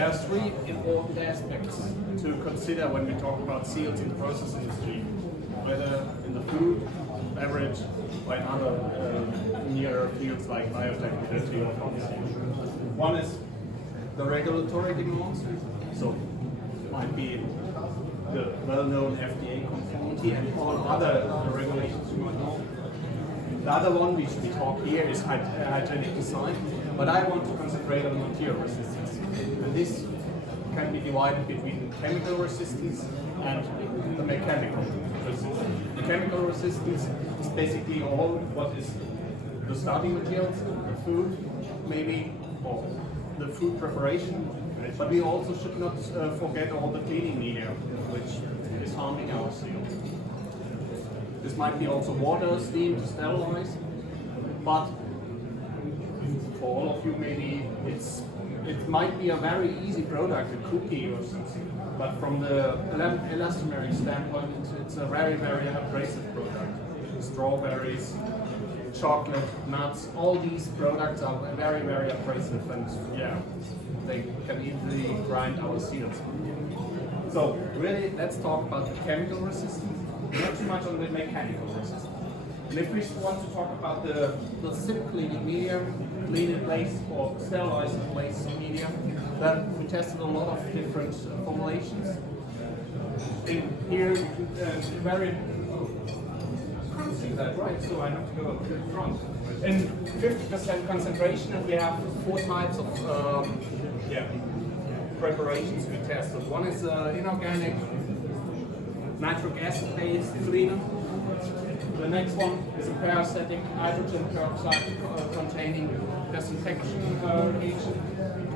There are three important aspects to consider when we talk about seals in the process industry, whether in the food, beverage, or in other nearer fields like biotechnology or pharmaceutical. One is the regulatory demands, so it might be the well-known FDA conformity and all other regulations you might know. The other one which we talk here is hygienic design, but I want to concentrate on material resistance. And this can be divided between chemical resistance and the mechanical resistance. The chemical resistance is basically all what is the starting materials, the food, maybe, or the food preparation. But we also should not forget all the cleaning media, which is harming our seals. This might be also water, steam to sterilize, but for all of you maybe it might be a very easy product, a cookie or something, but from the elastomeric standpoint, it's a very, very abrasive product. Strawberries, chocolate, nuts, all these products are very, very abrasive, and yeah, they can easily grind our seals. So really, let's talk about the chemical resistance, not too much on the mechanical resistance. And if we want to talk about the SIP cleaning medium, clean in place or sterilize in place medium, then we tested a lot of different formulations. In here, very can't see that right, so I have to go to the front. In 50% concentration, and we have 4 types of preparations we tested. One is inorganic nitric acid-based cleaner. The next one is a parasitic hydrogen peroxide containing disinfection agent.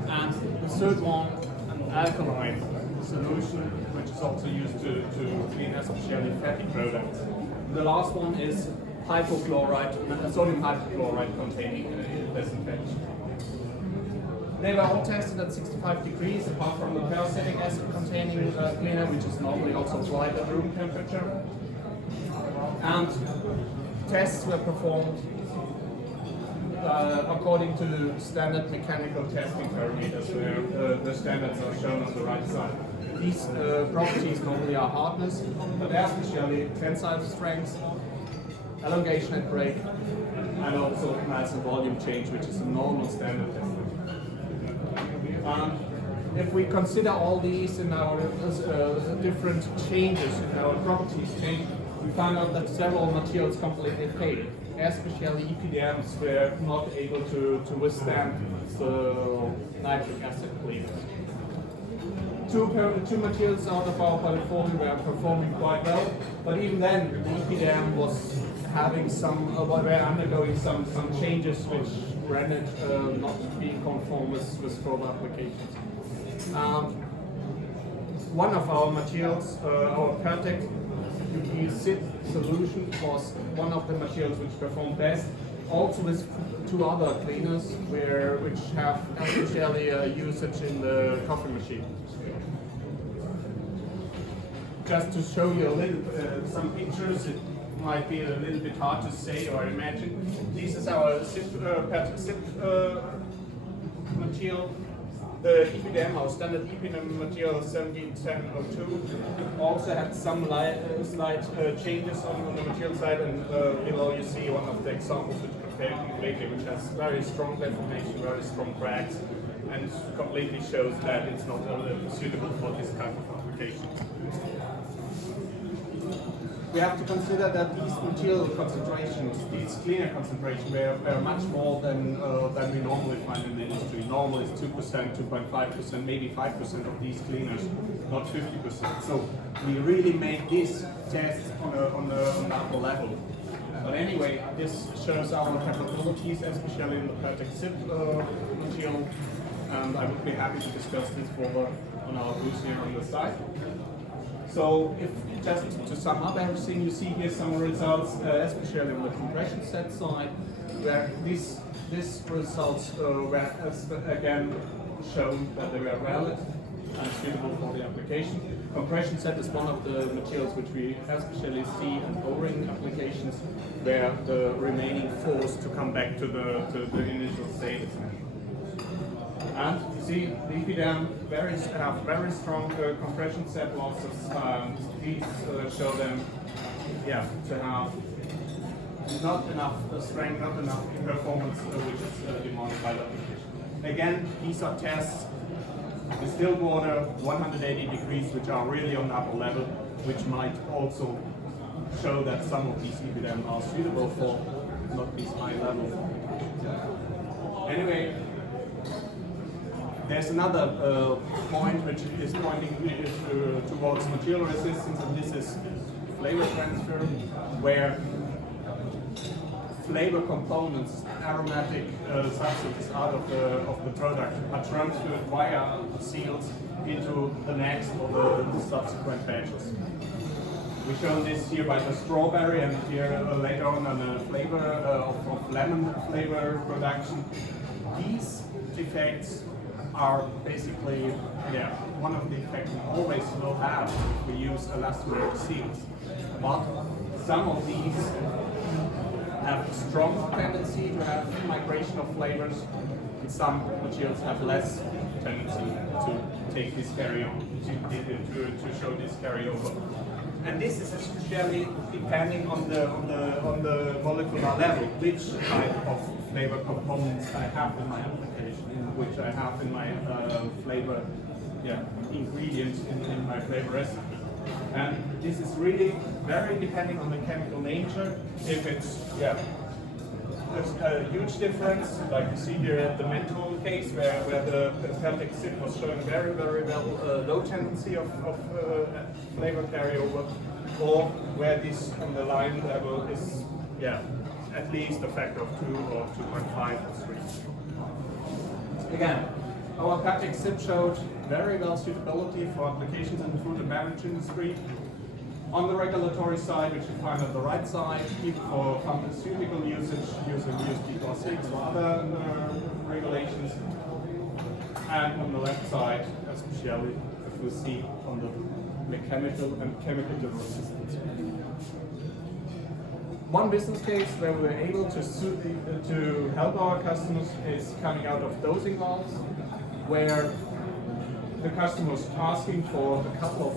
And the third one, an alkaline solution, which is also used to clean especially fatty products. The last one is sodium hypochlorite containing disinfection. They were all tested at 65 degrees, apart from the parasitic acid containing cleaner, which is normally also applied at room temperature. And tests were performed according to standard mechanical testing parameters, where the standards are shown on the right side. These properties normally are hardness, but they are especially tensile strength, elongation and break, and also mass and volume change, which is a normal standard testing. If we consider all these in our different changes in our properties change, we find out that several materials completely failed, especially EPDMs were not able to withstand the nitric acid cleaners. Two materials out of our portfolio were performing quite well, but even then the EPDM was having were undergoing some changes which rendered not being conform with further applications. One of our materials, our Pertec UP SIP solution, was one of the materials which performed best, also with 2 other cleaners which have especially usage in the coffee machine. Just to show you a little some pictures, it might be a little bit hard to say or imagine. This is our Pertec SIP material. The EPDM, our standard EPDM material 171002, also had some slight changes on the material side, and below you see one of the examples which compared completely, which has very strong deformation, very strong cracks, and completely shows that it's not suitable for this type of application. We have to consider that these material concentrations, these cleaner concentrations, were much more than we normally find in the industry. Normal is 2%, 2.5%, maybe 5% of these cleaners, not 50%. So we really made this test on the upper level. But anyway, this shows our capabilities, especially in the Pertec SIP material, and I would be happy to discuss this further on our booth here on the side. So if just to sum up everything, you see here some results, especially on the compression set side, where these results were again shown that they were valid and suitable for the application. Compression set is one of the materials which we especially see in O-ring applications, where the remaining force to come back to the initial state. And See, the EPDM have very strong compression set losses. These show them, to have not enough strength, not enough performance, which is demanded by the application. Again, these are tests. The still water, 180 degrees, which are really on the upper level, which might also show that some of these EPDM are suitable for not these high levels. Anyway, there's another point which is pointing towards material resistance, and this is flavor transfer, where flavor components, aromatic substances out of the product are transferred via seals into the next or the subsequent batches. We show this here by the strawberry, and here later on the flavor of lemon flavor production. These effects are basically one of the effects we always will have if we use elastomeric seals. But some of these have a strong tendency to have migration of flavors, and some materials have less tendency to take this carry-on, to show this carryover. And this is especially depending on the molecular level, which type of flavor components I have in my application, which I have in my flavor ingredients in my flavor recipe. And this is really very depending on the chemical nature. If it's there's a huge difference, like you see here at the menthol case, where the peltic sip was showing very well low tendency of flavor carryover, or where this on the lime level is at least a factor of 2 or 2.5 or 3. Again, our peltic sip showed very well suitability for applications in the food and beverage industry. On the regulatory side, which you find on the right side, even for pharmaceutical usage, using USP Class 6 or other regulations. And on the left side, especially if we see on the mechanical and chemical resistance. One business case where we were able to help our customers is coming out of dosing valves, where the customer was asking for a couple of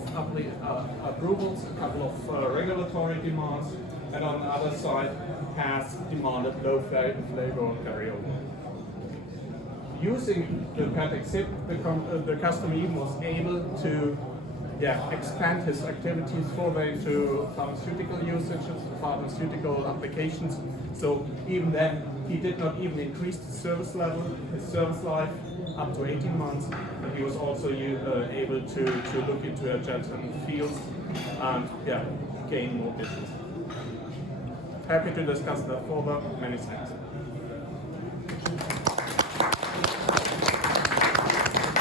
approvals, a couple of regulatory demands, and on the other side has demanded low flavor carryover. Using the peltic sip, the customer even was able to expand his activities further into pharmaceutical usages, pharmaceutical applications. So even then, he did not even increase the service level, his service life, up to 18 months, but he was also able to look into adjacent fields and gain more business. Happy to discuss that further. Many thanks.